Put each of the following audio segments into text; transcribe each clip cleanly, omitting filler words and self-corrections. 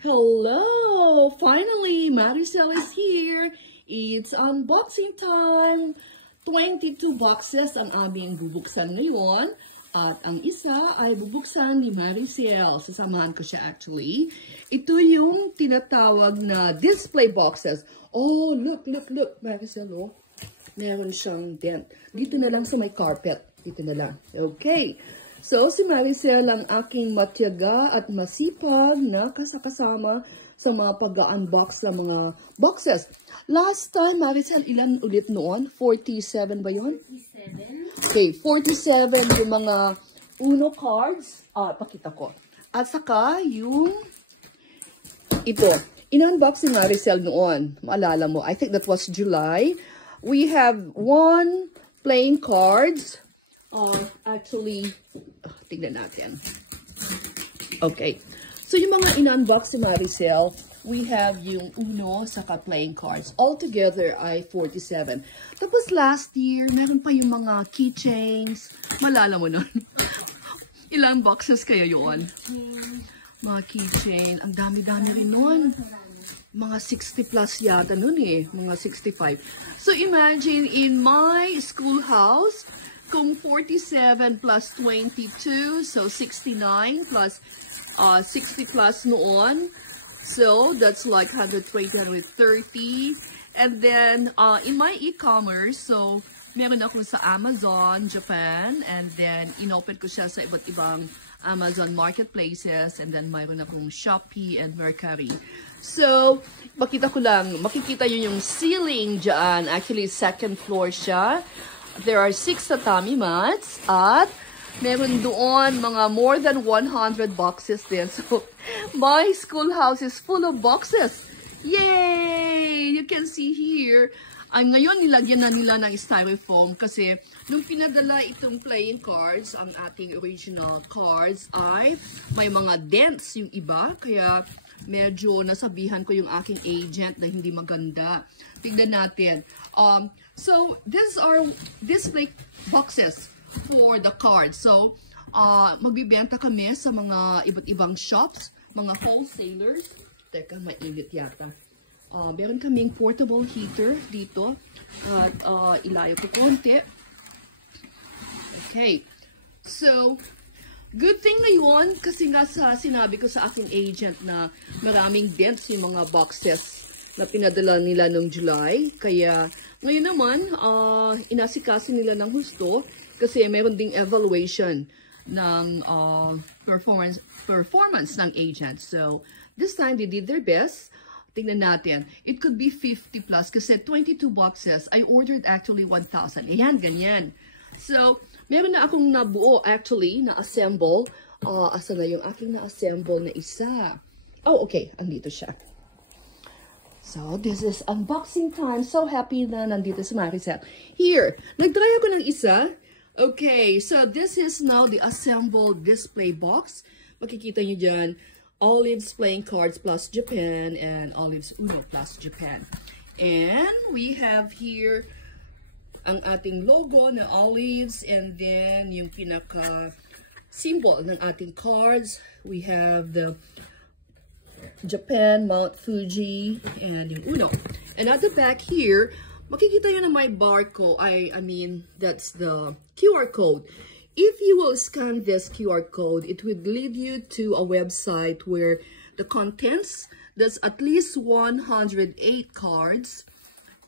Hello! Finally, Maricel is here. It's unboxing time. 22 boxes ang aming bubuksan ngayon. At ang isa ay bubuksan ni Maricel. Sasamahan ko siya actually. Ito yung tinatawag na display boxes. Oh, look, Maricel, oh. Meron siyang dent. Dito na lang sa may carpet. Dito na lang. Okay. So, si Maricel ang aking matyaga at masipag na kasama sa mga pag-unbox ng mga boxes. Last time, Maricel, ilan ulit noon? 47 ba yun? 47. Okay, 47 yung mga Uno cards. Pakita ko. At saka yung ito. In-unbox si Maricel noon. Maalala mo, I think that was July. We have one playing cards. Actually, tignan natin. Okay. So, yung mga in-unbox si Maricel, we have yung Uno saka playing cards. Altogether ay 47. Tapos last year, meron pa yung mga keychains. Malala mo nun? Ilang boxes kayo yun? Mga keychain. Ang dami-dami rin nun. Mga 60 plus yata nun eh. Mga 65. So, imagine in my schoolhouse, kung 47 plus 22, so 69 plus 60 plus noon. So, that's like 120, 130. And then, in my e-commerce, so, meron ako sa Amazon, Japan, and then, inopen ko siya sa iba't ibang Amazon marketplaces, and then, mayroon akong Shopee and Mercari. So, makita ko lang, makikita yun yung ceiling dyan. Actually, second floor siya. There are 6 tatami mats at meron doon mga more than 100 boxes din. So, my schoolhouse is full of boxes. Yay! You can see here. Ngayon, nilagyan na nila ng styrofoam kasi nung pinadala itong playing cards, ang ating original cards ay may mga dents yung iba. Kaya medyo nasabihan ko yung aking agent na hindi maganda. Tignan natin. So, these are display boxes for the cards. So, magbibenta kami sa mga iba't ibang shops, mga wholesalers. Teka, mainit yata. Meron kaming portable heater dito. At ilayo ko konti. Okay. So, good thing ngayon kasi nga sinabi ko sa aking agent na maraming dents yung mga boxes na pinadala nila noong July. Kaya, ngayon naman, inasikaso nila ng husto kasi mayroon ding evaluation ng performance ng agent. So, this time, they did their best. Tingnan natin. It could be 50 plus kasi 22 boxes. I ordered actually 1,000. Ayan, ganyan. So, meron na akong nabuo actually, na-assemble. Asa na yung aking na-assemble na isa? Oh, okay. Andito siya. So, this is unboxing time. So happy na nandito si Maricel. Here, nag-try ako ng isa. Okay, so this is now the assembled display box. Makikita nyo dyan, Olives Playing Cards plus Japan and Olives Uno plus Japan. And we have here ang ating logo na Olives and then yung pinaka-symbol ng ating cards. We have the Japan, Mount Fuji, and yung Uno. And at the back here, makikita yun na may barcode. I mean, that's the QR code. If you will scan this QR code, it would lead you to a website where the contents, that's at least 108 cards.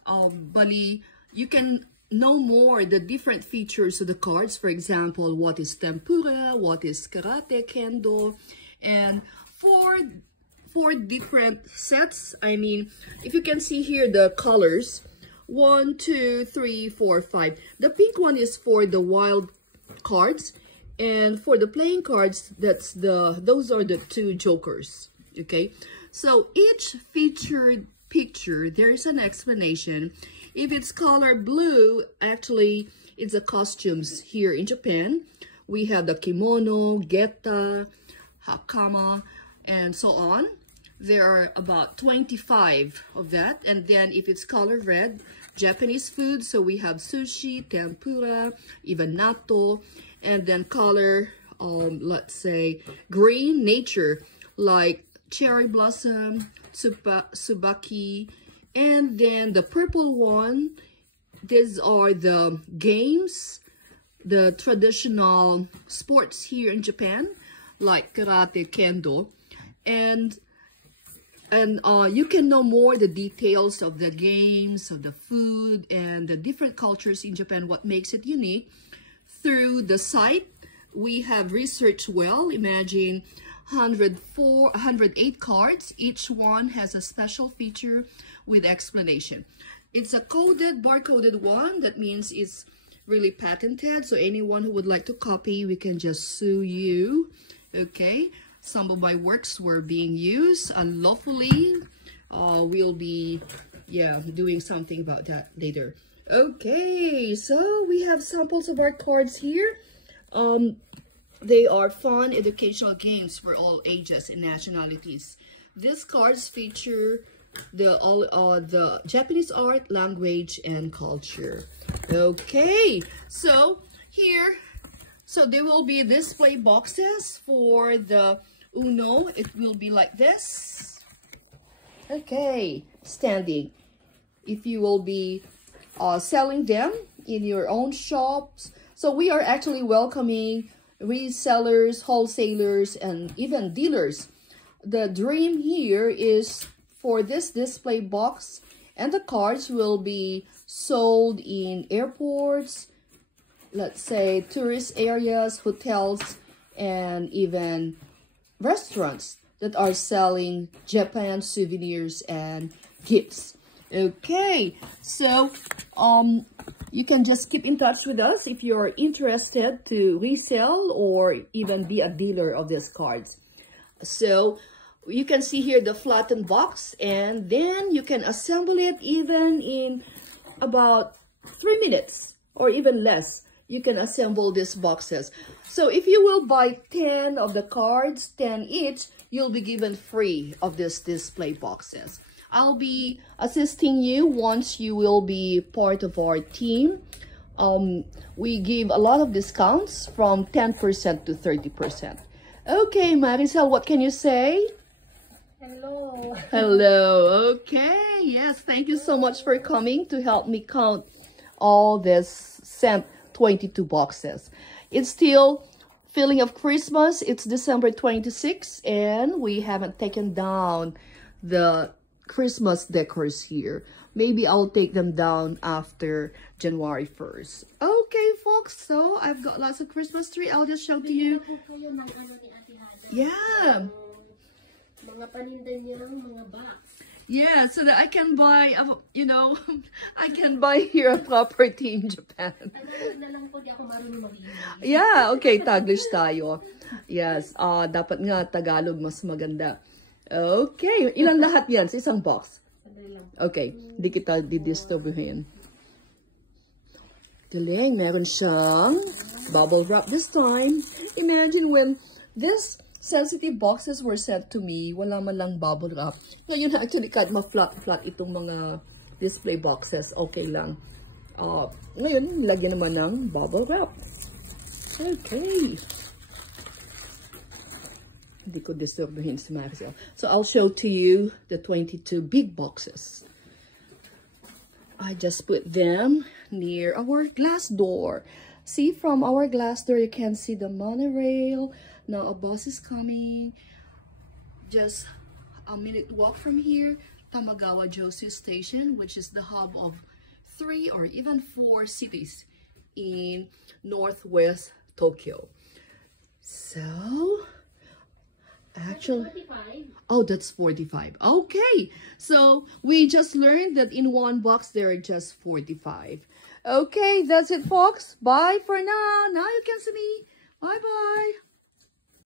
Bali, you can know more the different features of the cards. For example, what is tempura, what is karate, kendo, and four different sets. I mean, if you can see here the colors, 1, 2, 3, 4, 5. The pink one is for the wild cards, and for the playing cards, those are the 2 jokers. Okay, so each featured picture, there's an explanation. If it's color blue, actually it's the costumes here in Japan. We have the kimono, geta, hakama, and so on. There are about 25 of that. And then if it's color red, Japanese food. So we have sushi, tempura, even natto. And then color, let's say green, nature, like cherry blossom, tsubaki, and then the purple one. These are the games, the traditional sports here in Japan, like karate, kendo, and you can know more the details of the games, of the food, and the different cultures in Japan, what makes it unique, through the site. We have researched well. Imagine 108 cards. Each one has a special feature with explanation. It's a coded, barcoded one. That means it's really patented. So anyone who would like to copy, we can just sue you. Okay. Some of my works were being used unlawfully. We'll be, doing something about that later. Okay, so we have samples of our cards here. They are fun educational games for all ages and nationalities. These cards feature the Japanese art, language, and culture. Okay, so here, so there will be display boxes for the Uno. It will be like this. Okay, standing. If you will be selling them in your own shops. So we are actually welcoming resellers, wholesalers, and even dealers. The dream here is for this display box, and the cards will be sold in airports, let's say tourist areas, hotels, and even restaurants that are selling Japan souvenirs and gifts. Okay, so you can just keep in touch with us if you're interested to resell or even be a dealer of these cards. So you can see here the flattened box, and then you can assemble it even in about 3 minutes or even less. You can assemble these boxes. So if you will buy 10 of the cards, 10 each, you'll be given free of these display boxes. I'll be assisting you once you will be part of our team. We give a lot of discounts from 10% to 30%. Okay, Maricel, what can you say? Hello. Hello. Okay. Yes, thank you so much for coming to help me count all this sent 22 boxes. It's still feeling of Christmas. It's December 26th, and we haven't taken down the Christmas decors here. Maybe I'll take them down after January 1st. Okay, folks, so I've got lots of Christmas tree. I'll just show to you. Yeah. Mga paninda niyang mga box. Yeah, so that I can buy, you know, I can buy here a property in Japan. Yeah, okay, Taglish tayo. Yes, dapat nga Tagalog mas maganda. Okay, ilan lahat yan sa isang box? Okay, hindi kita didisturbuhin. Galing, meron siyang bubble wrap this time. Imagine when this sensitive boxes were sent to me, wala man lang bubble wrap. Ngayon, actually, kahit ma-flat itong mga display boxes, okay lang. Ngayon, lagyan naman ng bubble wrap. Okay. Hindi ko disturbuhin si Maricel. So, I'll show to you the 22 big boxes. I just put them near our glass door. See, from our glass door, you can see the monorail. Now, a bus is coming. Just a minute walk from here, Tamagawa Josu Station, which is the hub of 3 or even 4 cities in northwest Tokyo. So, actually, oh, that's 45. Okay, so we just learned that in one box there are just 45. Okay, that's it, folks. Bye for now. Now you can see me. Bye-bye.